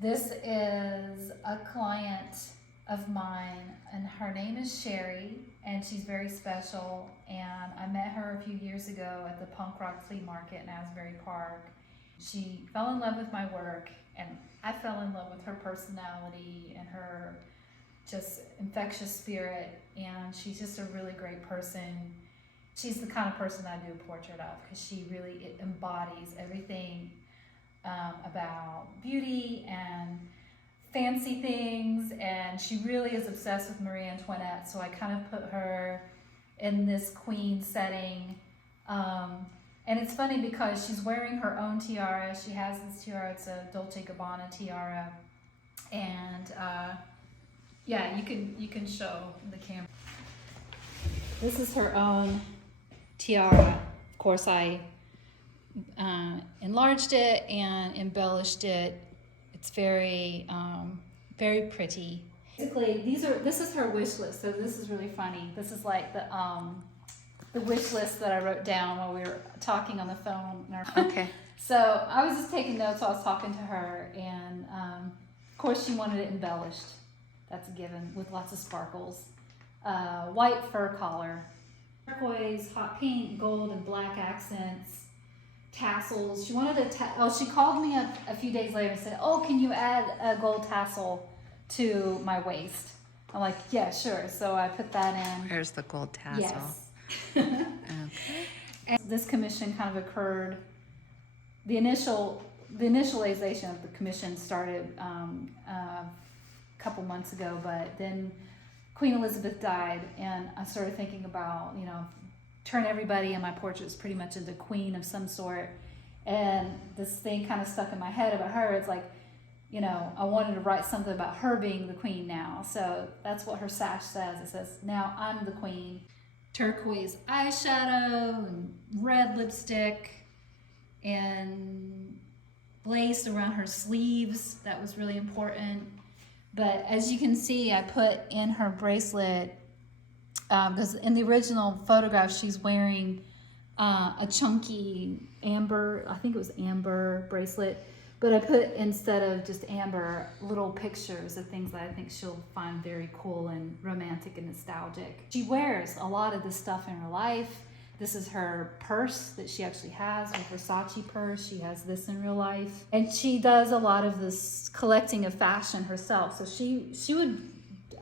This is a client of mine, and her name is Sheri, and she's very special. And I met her a few years ago at the punk rock flea market in Asbury Park. She fell in love with my work, and I fell in love with her personality and her just infectious spirit. And she's just a really great person. She's the kind of person I do a portrait of, because she really embodies everything about beauty and fancy things, and she really is obsessed with Marie Antoinette, so I kind of put her in this queen setting. And it's funny because she's wearing her own tiara. She has this tiara, it's a Dolce & Gabbana tiara, and yeah, you can show the camera. This is her own tiara. Of course, I enlarged it and embellished it. It's very, very pretty. Basically, this is her wish list. So this is really funny. This is like the wish list that I wrote down while we were talking on the phone. Okay. So I was just taking notes while I was talking to her, and of course she wanted it embellished. That's a given, with lots of sparkles. White fur collar, turquoise, hot pink, gold, and black accents. Tassels. She wanted she called me up a few days later and said, "Oh, can you add a gold tassel to my waist?" I'm like, "Yeah, sure." So I put that in. Where's the gold tassel? Yes. Okay. And this commission kind of occurred. The initialization of the commission started a couple months ago, but then Queen Elizabeth died, and I started thinking about, turn everybody in my portraits pretty much into queen of some sort. And this thing kind of stuck in my head about her. It's like, I wanted to write something about her being the queen now. So that's what her sash says. It says, "Now I'm the queen." Turquoise eyeshadow and red lipstick and lace around her sleeves. That was really important. But as you can see, I put in her bracelet, because in the original photograph, she's wearing a chunky amber, I think it was amber bracelet, but I put, instead of just amber, little pictures of things that I think she'll find very cool and romantic and nostalgic. She wears a lot of this stuff in her life. This is her purse that she actually has, a Versace purse. She has this in real life. And she does a lot of this collecting of fashion herself. So she would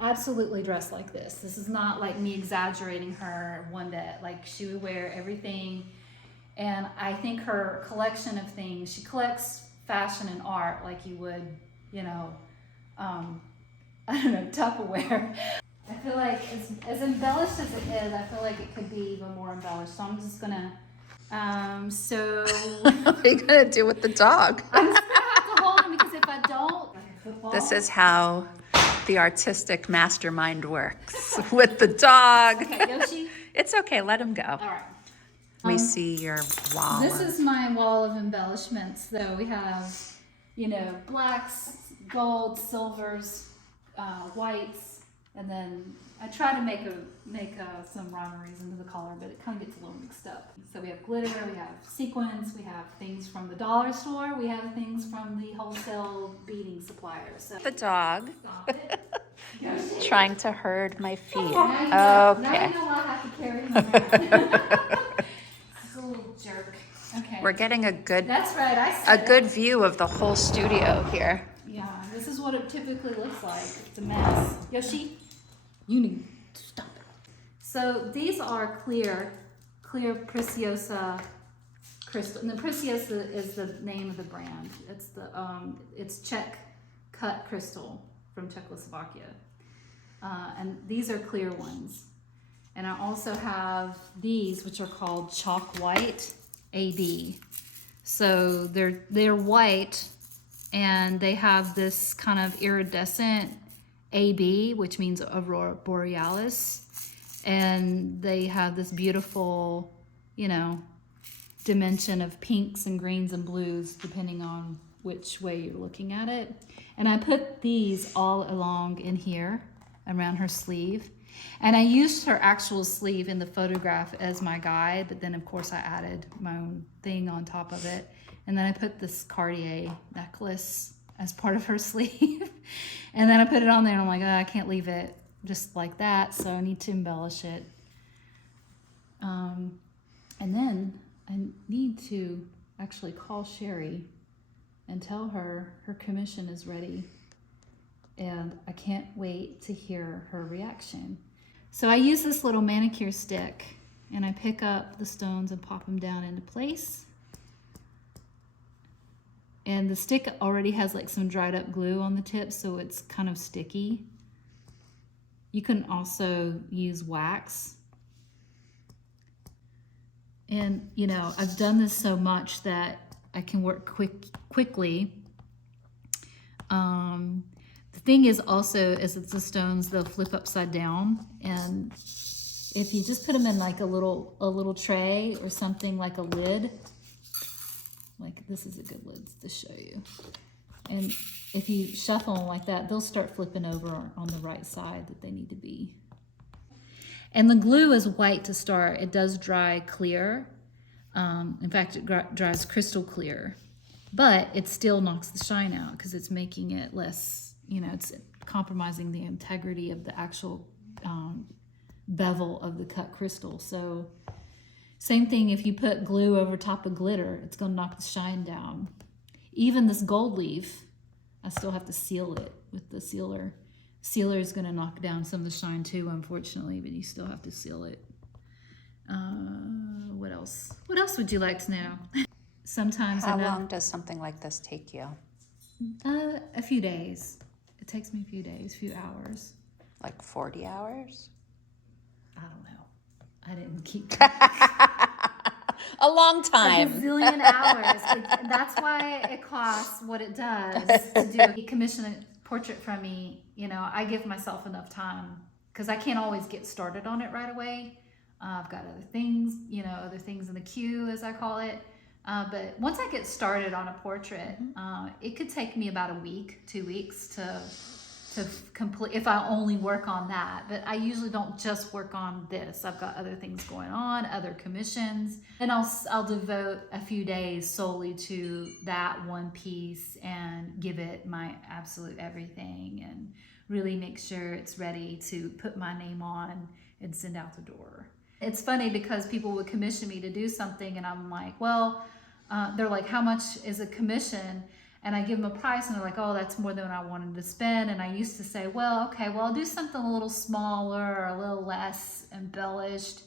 absolutely dress like this. This is not like me exaggerating her one bit. Like, she would wear everything. And I think her collection of things, she collects fashion and art like you would, Tupperware. I feel like as embellished as it is, I feel like it could be even more embellished. So I'm just gonna, What are you gonna do with the dog? I'm just gonna have to hold him, because if I don't, This is how the artistic mastermind works with the dog. Okay, Yoshi. It's okay, let him go. All right. We see your wall. This is my wall of embellishments. So we have, blacks, golds, silvers, whites. And then I try to make some rhymeries into the color, but it kind of gets a little mixed up. So we have glitter, we have sequins, we have things from the dollar store, we have things from the wholesale beading suppliers. So The dog stop it. trying to herd my feet. Now you Okay. know why I have to carry him around. This is a little jerk. Okay. We're getting a good That's right. I said a good view of the whole studio here. Yeah, this is what it typically looks like. It's a mess. Yoshi, you need to stop it. So these are clear Preciosa crystal. And the Preciosa is the name of the brand. It's Czech cut crystal from Czechoslovakia. And these are clear ones. And I also have these, which are called chalk white AB. So they're white, and they have this kind of iridescent AB, which means aurora borealis, and they have this beautiful, dimension of pinks and greens and blues depending on which way you're looking at it. And I put these all along in here around her sleeve, and I used her actual sleeve in the photograph as my guide, but then of course I added my own thing on top of it. And then I put this Cartier necklace as part of her sleeve. And then I put it on there and I'm like, oh, I can't leave it just like that, so I need to embellish it. And then I need to actually call Sheri and tell her her commission is ready. And I can't wait to hear her reaction. So I use this little manicure stick and I pick up the stones and pop them down into place. And the stick already has like some dried up glue on the tip, so it's kind of sticky. You can also use wax. And you know, I've done this so much that I can work quickly. The thing is also, is that the stones, they'll flip upside down, and if you just put them in like a little tray or something, like a lid, like this is a good lid to show you. And if you shuffle them like that, they'll start flipping over on the right side that they need to be. And the glue is white to start. It does dry clear. In fact, it dries crystal clear, but it still knocks the shine out because it's making it less, you know, it's compromising the integrity of the actual bevel of the cut crystal. So same thing, if you put glue over top of glitter, it's going to knock the shine down. Even this gold leaf, I still have to seal it with the sealer. Sealer is going to knock down some of the shine too, unfortunately, but you still have to seal it. What else? What else would you like to know? Sometimes How long does something like this take you? A few days. It takes me a few days, few hours. Like 40 hours? I don't know. I didn't keep A long a time. zillion hours. That's why it costs what it does to do. Commission a portrait from me. You know, I give myself enough time because I can't always get started on it right away. I've got other things, you know, other things in the queue, as I call it. But once I get started on a portrait, it could take me about a week, 2 weeks to complete, if I only work on that. But I usually don't just work on this. I've got other things going on, other commissions, and I'll devote a few days solely to that one piece and give it my absolute everything and really make sure it's ready to put my name on and send out the door. It's funny because people would commission me to do something and I'm like, well, they're like, how much is a commission? And I give them a price and they're like, oh, that's more than I wanted to spend. And I used to say, well, okay, well, I'll do something a little smaller or a little less embellished.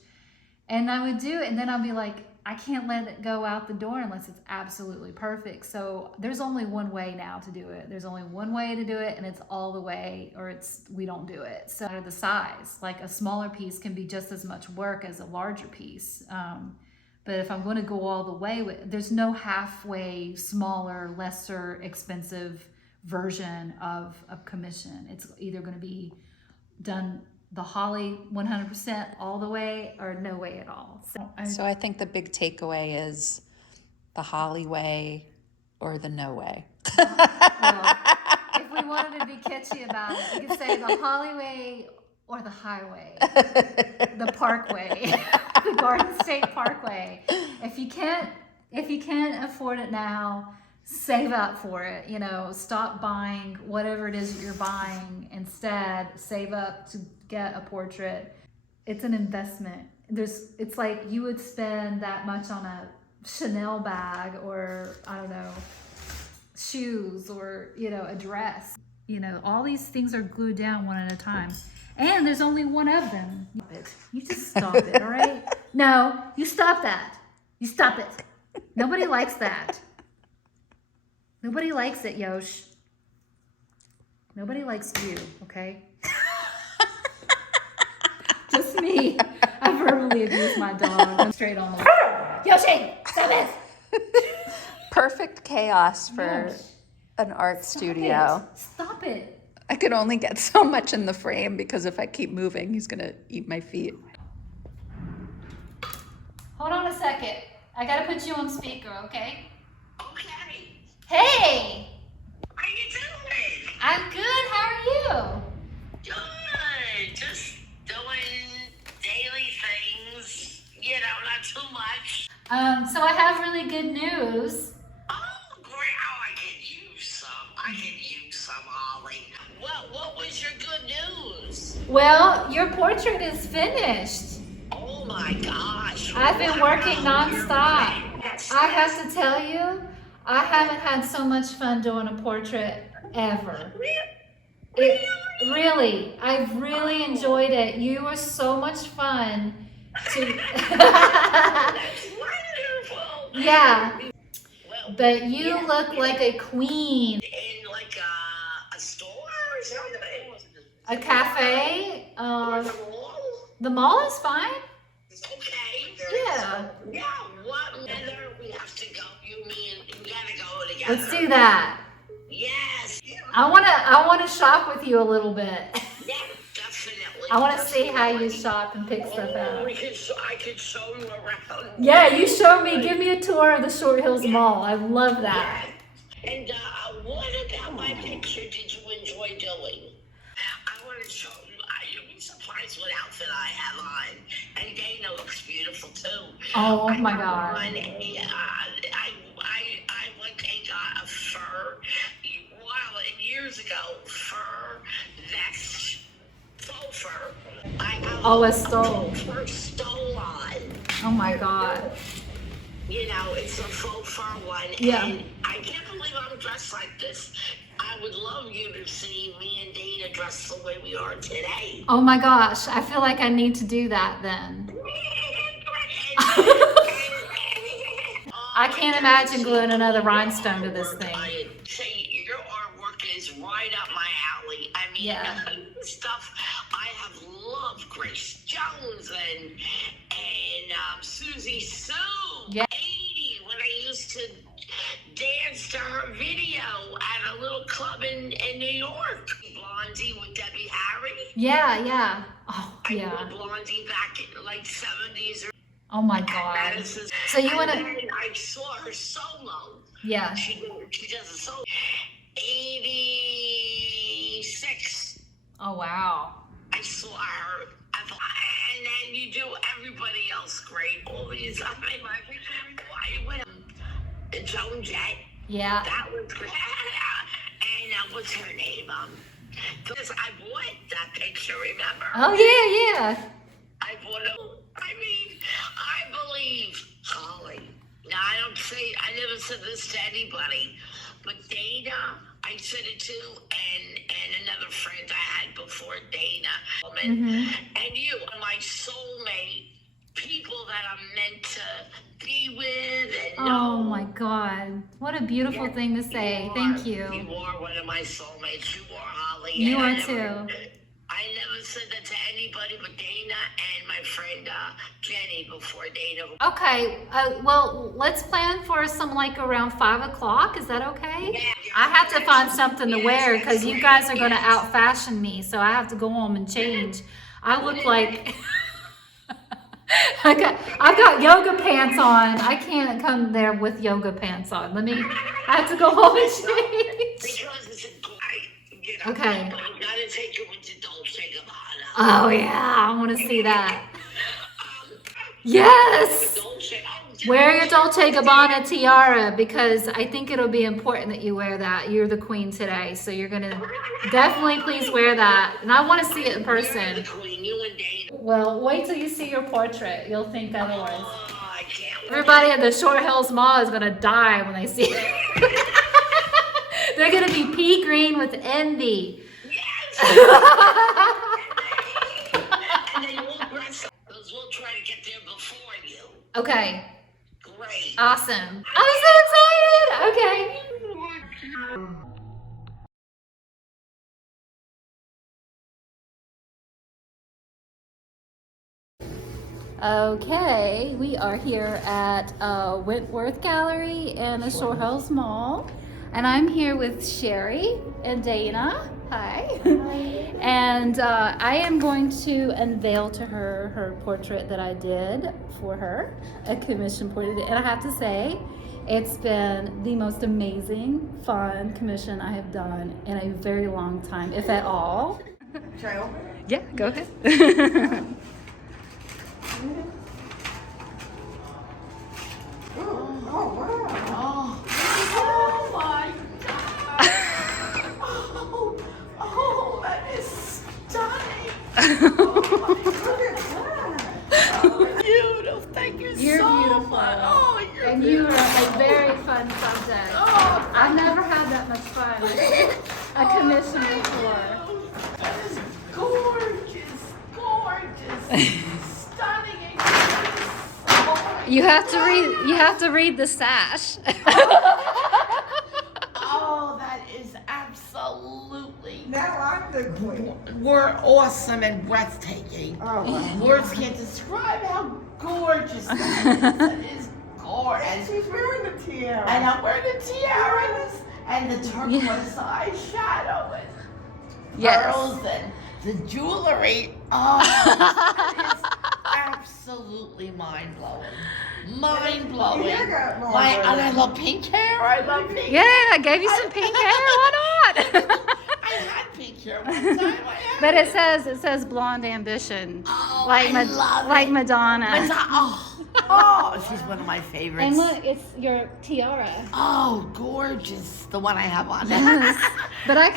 And I would do it, and then I'll be like, I can't let it go out the door unless it's absolutely perfect. So there's only one way now to do it. There's only one way to do it, and it's all the way, or we don't do it. So the size, like a smaller piece can be just as much work as a larger piece. But if I'm going to go all the way, there's no halfway, smaller, lesser expensive version of a commission. It's either going to be done the Holly 100% all the way or no way at all. So I think the big takeaway is the Holly way or the no way. Well, if we wanted to be kitschy about it, we could say the Holly way or the highway, the parkway, the Garden State Parkway. If you can't afford it now, save up for it. You know, stop buying whatever it is that you're buying. Instead, save up to get a portrait. It's an investment. It's like you would spend that much on a Chanel bag or, I don't know, shoes or, you know, a dress. You know, all these things are glued down one at a time. And there's only one of them. You just stop it, all right? No, you stop that. You stop it. Nobody likes that. Nobody likes it, Yosh. Nobody likes you, okay? Just me. I verbally abuse my dog. I'm straight on the Yoshi, stop it! Perfect chaos for Yosh, an art stop studio. it. Stop it. I could only get so much in the frame because if I keep moving, he's gonna eat my feet. Hold on a second. I gotta put you on speaker, okay? Okay. Hey! How you doing? I'm good. How are you? Good. Just doing daily things. You know, not too much. So I have really good news. Oh, great. Oh, I could use some. I could Well, your portrait is finished. Oh my gosh. I've been working nonstop. Yes. I have to tell you, I haven't had so much fun doing a portrait ever. Really, I've really enjoyed it. You were so much fun to. That's wonderful. Yeah, Well, but you look like a queen. in like a store or something. A cafe. Or the mall. The mall is fine. Okay. Yeah. Yeah. What weather we have to go? You mean we gotta go together? Let's do that. Yes. I wanna shop with you a little bit. Yeah, definitely. I wanna see how you shop and pick stuff out. I could show you around. Yeah, you show me. Give me a tour of the Short Hills Mall. I love that. And what about my picture did you enjoy doing? I want to show you. You'll be surprised what outfit I have on. And Dana looks beautiful too. Oh my God. I went and got a fur, years ago, fur vest, faux fur. I have Oh, a stole. faux fur stole on. Oh my God. You know, it's a faux fur one. Yeah. And I can't believe I'm dressed like this. I would love you to see me and Dana dressed the way we are today. Oh my gosh. I feel like I need to do that then. I can't imagine gluing another rhinestone to this thing. I say your artwork is right up my alley. I mean, Yeah. stuff I have loved. Grace Jones and Susie Sue. Yeah. 80 when I used to dance to her video at a little club in New York. Blondie with Debbie Harry. Yeah, yeah. Oh, I yeah. knew Blondie back in like 70s or Oh my at God. Madison. So you want And to, then I saw her solo. yeah. She does a solo. 86. Oh, wow. I saw her. And then you do everybody else great. All these. I mean, my picture. I went. Joan Jett. Yeah. That was great. And what's her name? Because I bought that picture. Remember? Oh, yeah, yeah. I bought it. I mean, I believe Holly. Now I don't say. I never said this to anybody, but Dana, I said it to, and another friend I had before Dana, and you are my soulmate, people that I'm meant to be with and know. Oh my God. What a beautiful thing to say. Thank you. You are one of my soulmates. You are Holly. You and are I never- too. I never said that to anybody but Dana and my friend Jenny before Dana. Okay, well, let's plan for some like around 5 o'clock. Is that okay? Yeah. I have to find something to Yes, wear because that's you great. guys are going to Yes. out fashion me, so I have to go home and change. I look like I've got yoga pants on. I can't come there with yoga pants on. I have to go home and change. Because it's a Okay. I gotta take you into Dolce Gabbana. Oh yeah, I want to see that. Yes. Dolce. Wear your Dolce Gabbana tiara because I think it'll be important that you wear that. You're the queen today, so you're gonna definitely please wear that. And I want to see it in You're the person. queen, you and Dana. Well, wait till you see your portrait. You'll think otherwise. Oh, I can't wait. Everybody at the Short Hills Mall is gonna die when they see it. They're gonna be pea green with envy. Yes. And then we'll dress up. Because we'll try to get there before you. Okay, Great. awesome. I'm so excited. Okay. Okay, we are here at Wentworth Gallery in the Short Hills Mall, and I'm here with Sheri and Dana. Hi. And I am going to unveil to her portrait that I did for her, a commission portrait. And I have to say, it's been the most amazing, fun commission I have done in a very long time, if at all. Try over? Yeah, go ahead. Oh, wow. Oh my God. Oh, that is stunning. fun subject. I've never had that much fun with a commission before. That is gorgeous, gorgeous, stunning, and gorgeous. You have to read the sash. Oh, that is absolutely. Now I'm the queen. We're awesome and breathtaking. Oh, wow. Words can't describe how gorgeous that is. That is gorgeous. And she's wearing the tiara. And I'm wearing the tiaras and the turquoise eyeshadow and pearls and the jewelry. Oh, that is absolutely mind blowing. Mind blowing. You got more And than I love pink hair. I love pink Yeah, I gave you some pink hair. Why not? I had pink hair one time. But it says blonde ambition, Oh, like I love like it. Madonna. Oh, she's one of my favorites. And look, it's your tiara. Oh, gorgeous. The one I have on. Yes. But I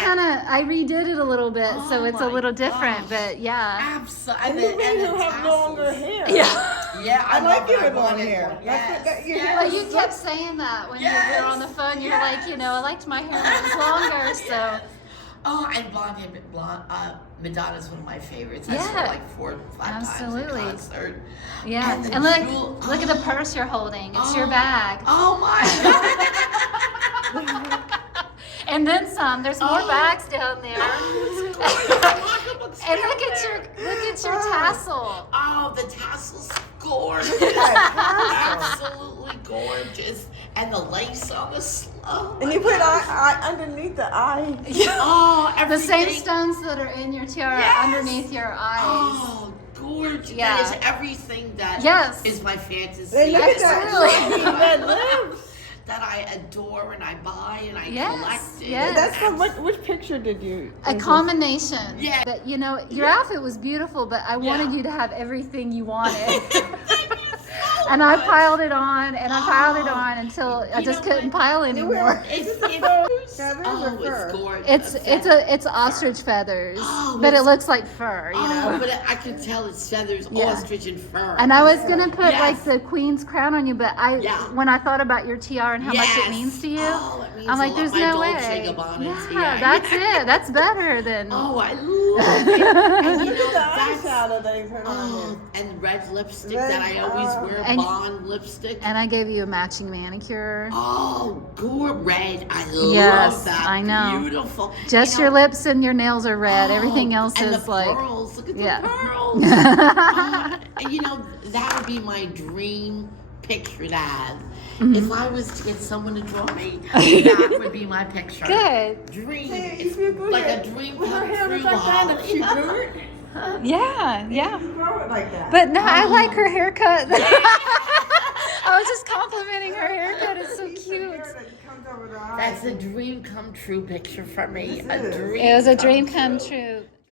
redid it a little bit, so Oh it's a my little different. gosh. But yeah. Absolutely. And you made her have longer hair. Yeah, I like love it I with long wanted hair. one. That's Yes, what- your yes. hair Well, you kept saying that when you were on the phone. You're like, I liked my hair when it was longer. So Oh, and Madonna's one of my favorites. I saw Yeah. like 4 or 5 Absolutely. times in concert. yeah. And the And look, jewel- look at the purse you're holding. It's your Oh. bag. Oh my God. And then some. There's more bags down there. And look at your tassel. Oh, the tassel's gorgeous. Absolutely gorgeous. And the lace on the sleeve. And you put eye underneath the eye. Oh, The everything. same stones that are in your tiara Yes. underneath your eyes. Oh, gorgeous. Yeah. That is everything that Yes. is my fantasy. They look at Absolutely. that red lips. That I adore and I buy and I Yes, collect. it. yes. That's from which picture did you? A combination. Yeah. That your outfit was beautiful, but I wanted you to have everything you wanted. And I piled it on, and I piled it on until I You just know couldn't what? pile anymore. It's Feathers oh, or fur? it's gorgeous. It's ostrich feathers, Oh, but it it's- looks like fur, Oh, but I can tell it's feathers, Yeah. ostrich, and fur. And I was gonna put Yes. like the queen's crown on you, but when I thought about your tiara and how much it Yes. means to you, Oh, it means I'm a like, lot. there's My no Dolce way. Gabbana Yeah, tiara. that's it. That's better than. Oh, I love it. And you Look know, at the that's, eyeshadow they put on oh, and red lipstick Red, that I always wear, And- Bond lipstick. And I gave you a matching manicure. Oh, red. I love Yes, that. I know. Beautiful. Just You your know, lips and your nails are red. Everything else and is the like. pearls. Look at Yeah. the pearls. And you know, that would be my dream picture to have. Mm-hmm. If I was to get someone to draw me, that would be my picture. Good. Dream. See, It's if you like put a it- dream with her come hair true, was like that, if she Holly. grew it, Yeah, yeah. you grow it like that. But no, I like her haircut. I was just complimenting her haircut. It's so Piece of cute. hair that comes over the eye. That's a dream come true picture for me. This A is. dream. It was a come dream come true.